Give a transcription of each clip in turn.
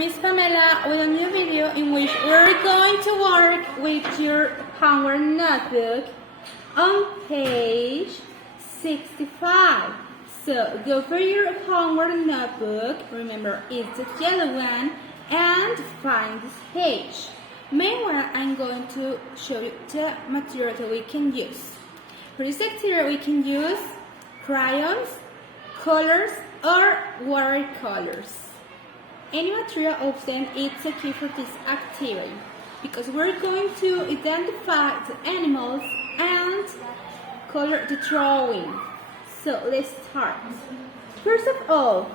name is Pamela with a new video in which we're going to work with your homework notebook on page 65. So go for your homework notebook, remember it's the yellow one, and find this page. Meanwhile, I'm going to show you the material that we can use. For this activity, we can use crayons, colors, or watercolors. Any material of them is okay for this activity because we're going to identify the animals and color the drawing. So let's start. First of all,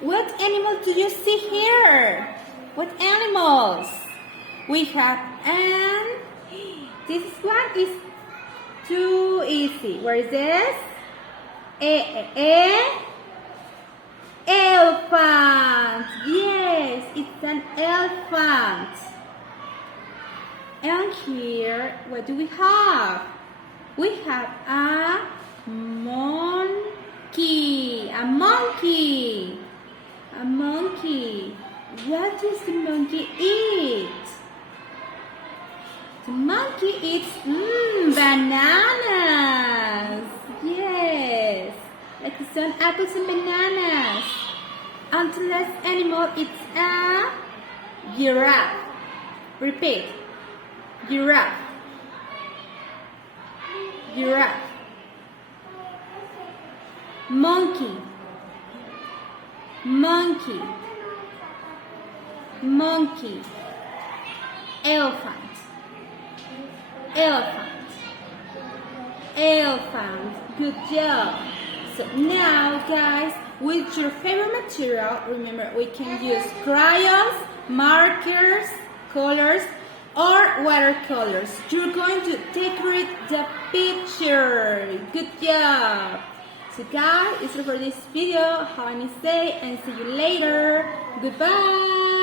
what animals do you see here? What animals? We have this one is too easy. Where is this? Elephant. Yes, it's an elephant. And here, what do we have? We have a monkey. A monkey. A monkey. What does the monkey eat? The monkey eats bananas. Yes, like some apples and bananas. And the last animal is a giraffe. Repeat. Giraffe. Giraffe. Monkey. Monkey. Monkey. Elephant. Elephant. Elephant. Good job. So now, guys, with your favorite material, remember we can use crayons, markers, colors, or watercolors. You're going to decorate the picture. Good job. So guys, it's all for this video. Have a nice day and see you later. Goodbye.